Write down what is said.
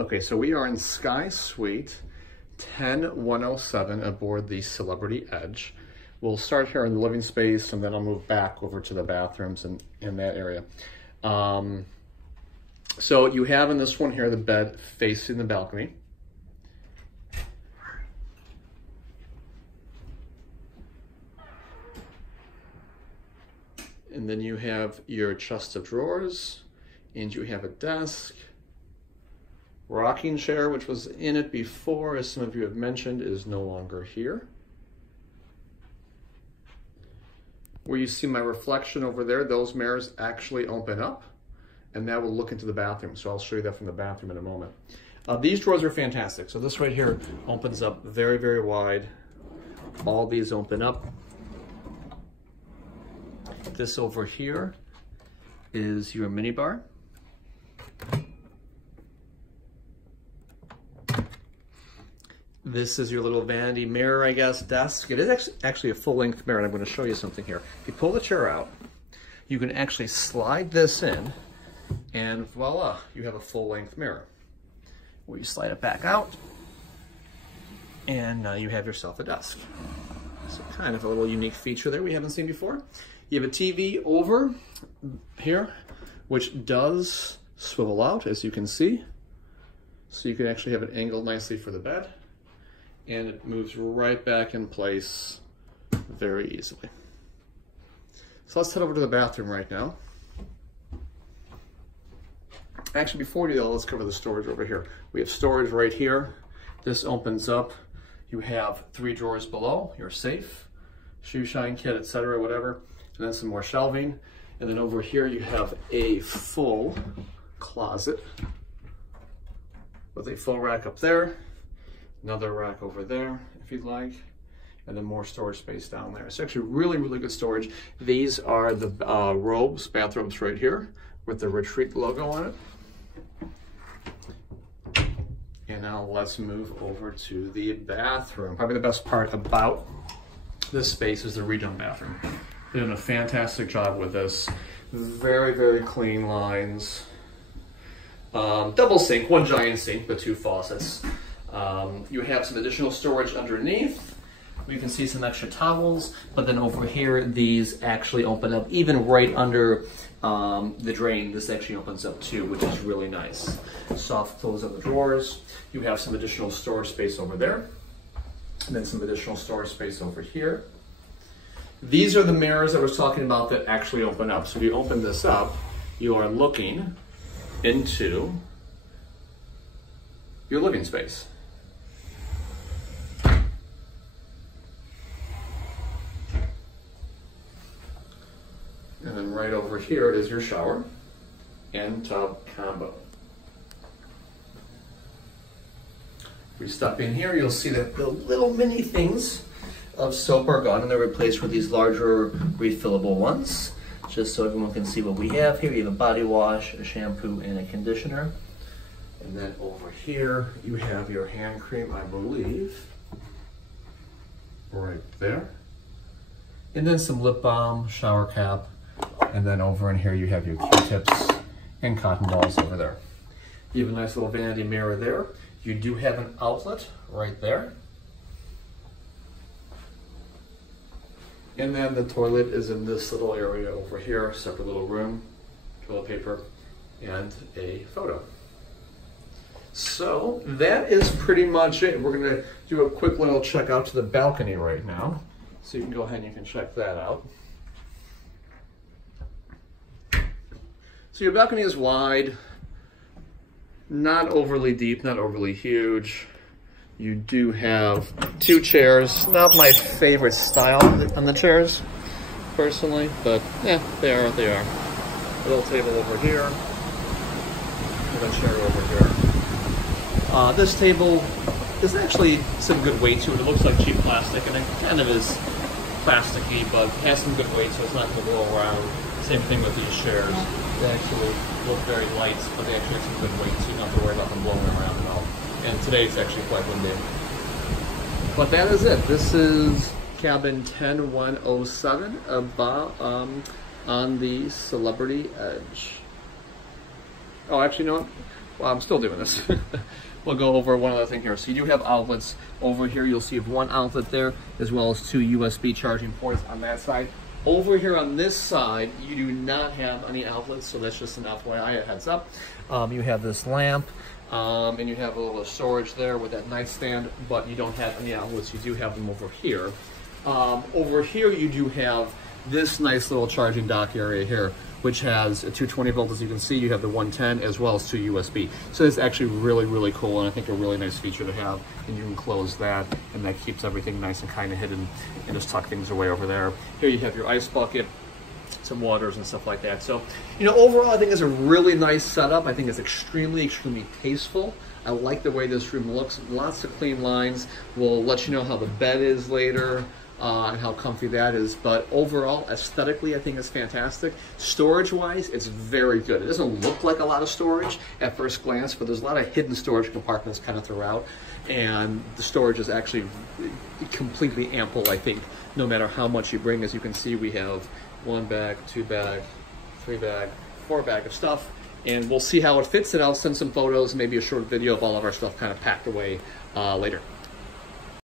Okay, so we are in Sky Suite 10107 aboard the Celebrity Edge. We'll start here in the living space and then I'll move back over to the bathrooms and in that area. So you have in this one here the bed facing the balcony. And then you have your chest of drawers, and you have a desk, rocking chair, which was in it before, as some of you have mentioned, is no longer here. Where you see my reflection over there, those mirrors actually open up, and that will look into the bathroom. So I'll show you that from the bathroom in a moment. These drawers are fantastic. So this right here opens up very, very wide. All these open up. This over here is your mini bar. This is your little vanity mirror, I guess, desk. It is actually a full-length mirror, and I'm going to show you something here. If you pull the chair out, you can actually slide this in, and voila, you have a full-length mirror. Where you slide it back out, and now you have yourself a desk. So kind of a little unique feature there we haven't seen before. You have a TV over here, which does swivel out, as you can see. So you can actually have it angled nicely for the bed. And it moves right back in place very easily. So let's head over to the bathroom right now. Actually, before we do that, let's cover the storage over here. We have storage right here. This opens up. You have 3 drawers below, your safe, shoe shine kit, etc., whatever. And then some more shelving. And then over here you have a full closet with a full rack up there, another rack over there if you'd like, and then more storage space down there. It's actually really, really good storage. These are the bathrobes right here with the Retreat logo on it. And now let's move over to the bathroom. Probably the best part about this space is the redone bathroom. They've done a fantastic job with this. Very, very clean lines. Double sink, one giant sink, but 2 faucets. You have some additional storage underneath. You can see some extra towels, but then over here, these actually open up even right under the drain. This actually opens up too, which is really nice. Soft close of the drawers. You have some additional storage space over there, and then some additional storage space over here. These are the mirrors I was talking about that actually open up. So if you open this up, you are looking into your living space. And then right over here is your shower and tub combo. If we step in here, you'll see that the little mini things of soap are gone and they're replaced with these larger refillable ones. Just so everyone can see what we have here. You have a body wash, a shampoo, and a conditioner. And then over here, you have your hand cream, I believe, right there. And then some lip balm, shower cap. And then over in here, you have your Q-tips and cotton balls over there. You have a nice little vanity mirror there. You do have an outlet right there. And then the toilet is in this little area over here, separate little room, toilet paper, and a photo. So that is pretty much it. We're gonna do a quick little check out to the balcony right now. So you can go ahead and you can check that out. So your balcony is wide, not overly deep, not overly huge. You do have 2 chairs. Not my favorite style on the chairs, personally, but yeah, they are what they are. A little table over here, and a chair over here. This table is actually some good weight to it. It looks like cheap plastic, and it kind of is plasticky, but has some good weight, so it's not going to roll around. Same thing with these chairs. They actually look very light, but they actually have some good weight, so you don't have to worry about them blowing around at all. And today it's actually quite windy. But that is it. This is cabin 10107 on the Celebrity Edge. Oh, actually, you know what? well, I'm still doing this. We'll go over one other thing here. So you do have outlets over here. You'll see one outlet there, as well as 2 USB charging ports on that side. Over here on this side, you do not have any outlets, so that's just an FYI, a heads up. You have this lamp, and you have a little storage there with that nightstand, but you don't have any outlets. You do have them over here. Over here, you do have this nice little charging dock area here, which has a 220 volt, as you can see. You have the 110 as well as 2 USB. So it's actually really, really cool, and I think a really nice feature to have. And you can close that, and that keeps everything nice and kind of hidden, and just tuck things away over there. Here you have your ice bucket, some waters and stuff like that. So, you know, overall, I think it's a really nice setup. I think it's extremely, extremely tasteful. I like the way this room looks. Lots of clean lines. We'll let you know how the bed is later. And how comfy that is, but overall, aesthetically, I think it's fantastic. Storage-wise, it's very good. It doesn't look like a lot of storage at first glance, but there's a lot of hidden storage compartments kind of throughout, and the storage is actually completely ample, I think, no matter how much you bring. As you can see, we have 1 bag, 2 bag, 3 bag, 4 bag of stuff, and we'll see how it fits, and I'll send some photos, maybe a short video of all of our stuff kind of packed away later.